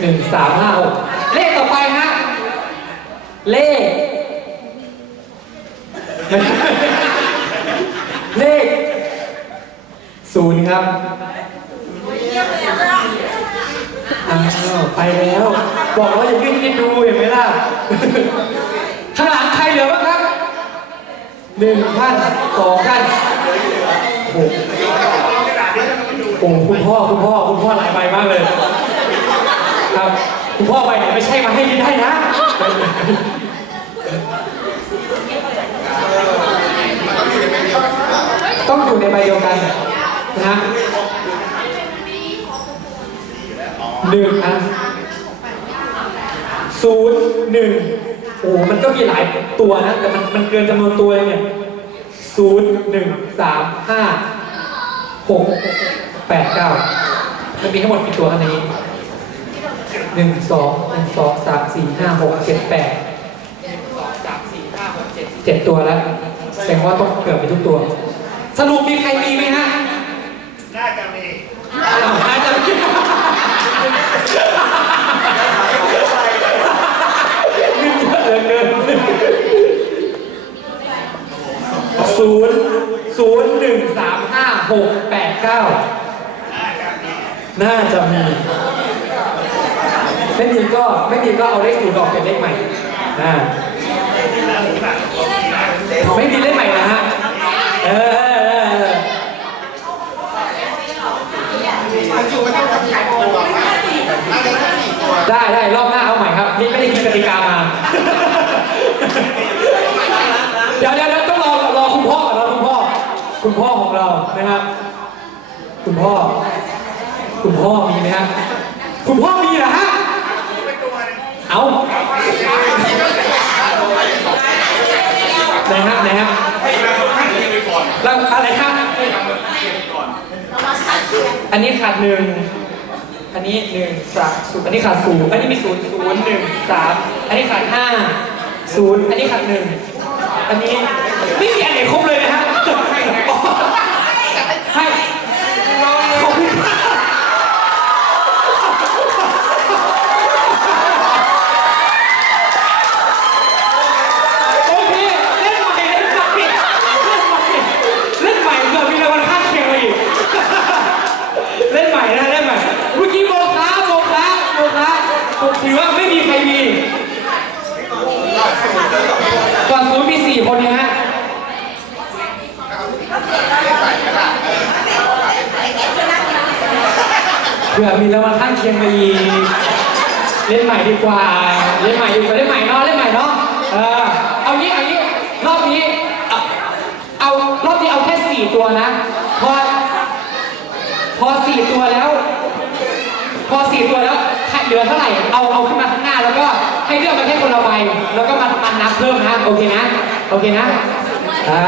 หนึ่งสามห้าหกเลขต่อไปฮะ เลข เลขศูนย์ครับ อ้าวไปแล้ว บอกว่าอย่าขึ้นให้ดูเห็นไหมล่ะ ข้างหลังใครเหลือบ้างครับหนึ่งท่านสองท่านโอ้โหโอ้โหคุณพ่อคุณพ่อคุณพ่อหลายใบมากเลย ครับ คุณพ่อใบไหนไม่ใช่มาให้ได้นะ ต้องอยู่ในใบเดียวกันนะฮะหนึ่งนะศูนย์หนึ่งโอ้มันก็มีหลายตัวนะ แต่มันมันเกินจำนวนตัวยเนี่ยศูนย์หนึ่งสามห้าหกแปดเก้ามันมีทั้งหมดกี่ตัวครับในนี้ หนึ่งสองหนึ่งสองสามสี่ห้าหกเจ็ดแปดสองสามสี่ห้าหกเจ็ดเจ็ดตัวแล้ว แสดงว่าต้องเกือบไปทุกตัว สรุปมีใครมีไหมฮะน่าจะมีอ้าวน่าจะมีเยอะเหลือเกินศูนย์ศูนย์หนึ่งสามห้าหกแปดเก้าน่าจะมี ไม่มีก็ไม่มีก็เอาเลขศูนย์ออกเป็นเลขใหม่อ่าไม่มีเลขใหม่นะฮะเออเออเออเออมันอยู่มันต้องทำงานตัวมากน่าจะสักสี่ตัวได้ได้รอบหน้าเอาใหม่ครับ นี่ไม่ได้คิดกติกามาเดี๋ยวเดี๋ยวเดี๋ยวต้องรอรอคุณพ่อก่อนรอคุณพ่อ คุณพ่อของเรานะครับ คุณพ่อ คุณพ่อมีไหมฮะคุณพ่อมีเหรอฮะ ไปตัวนึง เอาไหนฮะไหนฮะให้เราให้เรีไปก่อนแล้วอะไรฮะให้เราเรียนก่อนอันนี้ขาดหนึ่งอันนี้หนึ่งสามศูนย์อันนี้ขาดศูนย์อันนี้มีศูนย์ศูนย์หนึ่งสามอันนี้ขาดห้าศูนย์อันนี้ขาดหนึ่งอันนี้ไม่มีอันไหนครบเลยนะฮะให้ขอบคุณครับโอเคเล่นใหม่เล่นใหม่เล่นใหม่เล่นใหม่เผื่อมีรางวัลข้างเคียงมาอีก เล่นใหม่นะเล่นใหม่เมื่อกี้โมคะโมคะโมคะผมถือว่าไม่มีใครมีก่อนศูนย์มีสี่คนนะฮะเผื่อมีรางวัลข้างเคียงมาอีกเล่นใหม่ดีกว่า เล่นใหม่ดีกว่าเล่นใหม่เนาะ เล่นใหม่เนาะ เออ เอางี้เอางี้รอบนี้เอาเอา รอบนี้เอาแค่สี่ตัวนะ พอ พอสี่ตัวแล้ว พอสี่ตัวแล้ว เหลือเท่าไหร่ เอาเอาขึ้นมาข้างหน้า แล้วก็ให้เลือกมาแค่คนละใบ แล้วก็มามันนับเพิ่มนะ โอเคนะ โอเคนะ อ่า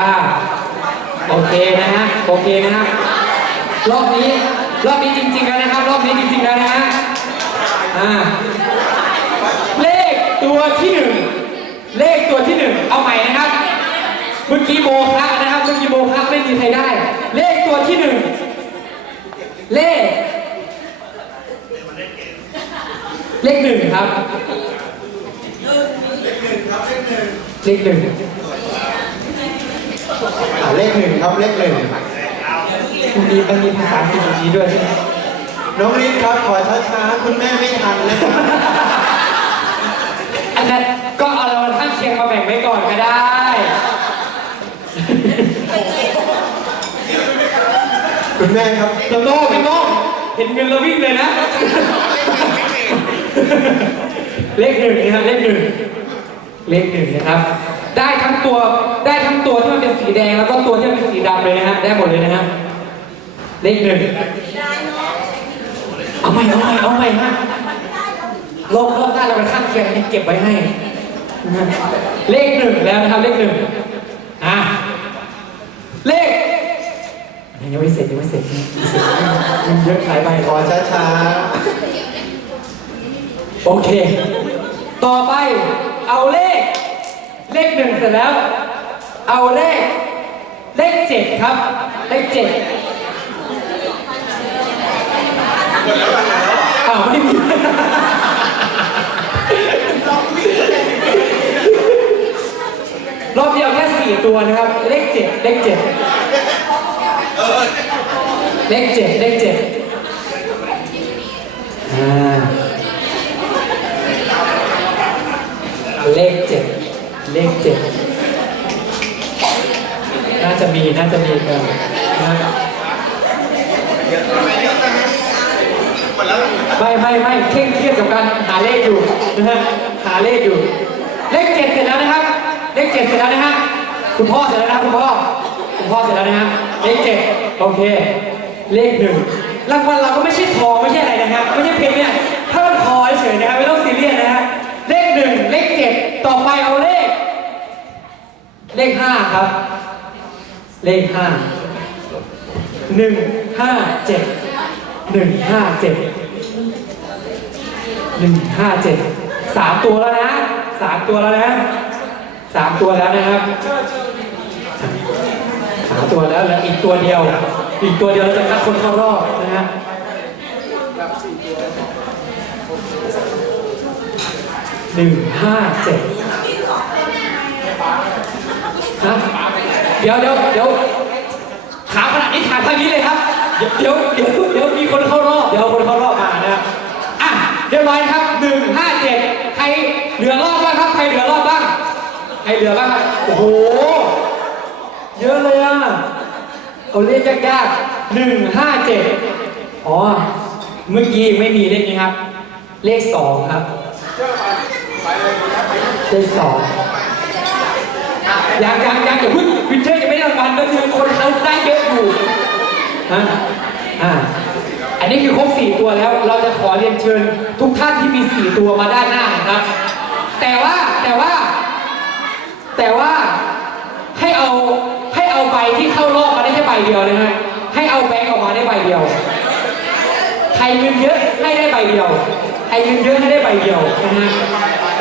โอเคนะฮะ โอเคนะฮะ รอบนี้ รอบนี้จริง ๆ แล้วนะครับ รอบนี้จริง ๆ แล้วนะฮะ อ่า เลขตัวที่หนึ่ง เลขตัวที่หนึ่ง เอาใหม่นะครับ เมื่อกี้โมคะนะครับ เมื่อกี้โมคะไม่มีใครได้ เลขตัวที่หนึ่ง เลข เลขหนึ่งครับ เลขหนึ่งอ่าเลขหนึ่งครับเลขหนึ่งมันมีมันมีภาษาอังกฤษอย่างนี้ด้วยใช่ไหมน้องฤทธิ์ครับขอช้าๆคุณแม่ไม่ทันเลยครับอันนั้นก็เอาเราท่านเคียงมาแบ่งไว้ก่อนก็ได้ คุณแม่ครับโตโต้พี่โต้เห็นเงินเราวิ่งเลยนะ เลขหนึ่งนะครับเลขหนึ่งเลขหนึ่งนะครับ ได้ทั้งตัวได้ทั้งตัวที่มันเป็นสีแดงแล้วก็ตัวที่มันเป็นสีดำเลยนะฮะได้หมดเลยนะฮะเลขหนึ่งเอาใหม่เอาใหม่เอาใหม่ฮะรอบรอบหน้เราไปข้างเคียงเก็บไว้ให้นะฮะเลขหนึ่งแล้วนะครับเลขหนึ่งอะเลขยังไม่เสร็จยังไม่เสร็จยังไม่เสร็จมันเยอะหลายใบขอช้า โอเค ต่อไปเอาเลข เลขหนึ่งเสร็จแล้ว เอาเลข เลขเจ็ดครับ เลขเจ็ดหมดแล้วหรือ้าวไม่มีรอบเดียวแค่สี่ตัวนะครับ เลขเจ็ดเลขเจ็ดเลขเจ็ดเลขเจ็ดอ่า เลขเจ็ดเลขเจ็ดน่าจะมีน่าจะมีกันนะไม่ไม่ไม่เคร่งเครียดกับการหาเลขอยู่นะฮะหาเลขอยู่ เลขเจ็ดเสร็จแล้วนะครับ เลขเจ็ดเสร็จแล้วนะฮะคุณพ่อเสร็จแล้วนะคุณพ่อคุณพ่อเสร็จแล้วนะฮะเลขเจ็ดโอเค เลขหนึ่งรางวัลเราก็ไม่ใช่ทอง ครับ เลขห้าหนึ่งห้าเจ็ดหนึ่งห้าเจ็ดหนึ่งห้าเจ็ดสามตัวแล้วนะสามตัวแล้วนะสามตัวแล้วนะครับสามตัวแล้วแล้วอีกตัวเดียว อีกตัวเดียวเราจะคัดคนเข้ารอบนะฮะหนึ่งห้าเจ็ด ฮะเดี๋ยวเดี๋ยวเดี๋ยวถาขนาดนี้ถามทางนี้เลยครับ เดี๋ยวเดี๋ยวเดี๋ยวมีคนเข้ารอบ เดี๋ยวคนเข้ารอบมานะอะเรียบร้อยครับหนึ่งห้าเจ็ดใครเหลือรอบบ้างครับ ใครเหลือรอบบ้าง ใครเหลือบ้างครับโอ้โห เยอะเลยอะ เอาเลขยากๆหนึ่งห้าเจ็ดอ๋อ เมื่อกี้ไม่มีเลขนี้ครับ เลขสองครับ เลขสอง ยังยังยังอย่าเพิ่งวินเทอร์ยังไม่ได้รางวัลก็คือคนเขาได้เยอะอยู่ฮะอ่าอันนี้คือครบสี่ตัวแล้ว เราจะขอเรียนเชิญทุกท่านที่มีสี่ตัวมาด้านหน้านะครับ แต่ว่าแต่ว่า แต่ว่าให้เอาให้เอาใบที่เข้ารอบมาได้แค่ใบเดียวนะฮะให้เอาแบงค์ออกมาได้ใบเดียวใครเงินเยอะให้ได้ใบเดียวใครเงินเยอะให้ได้ใบเดียวนะฮะ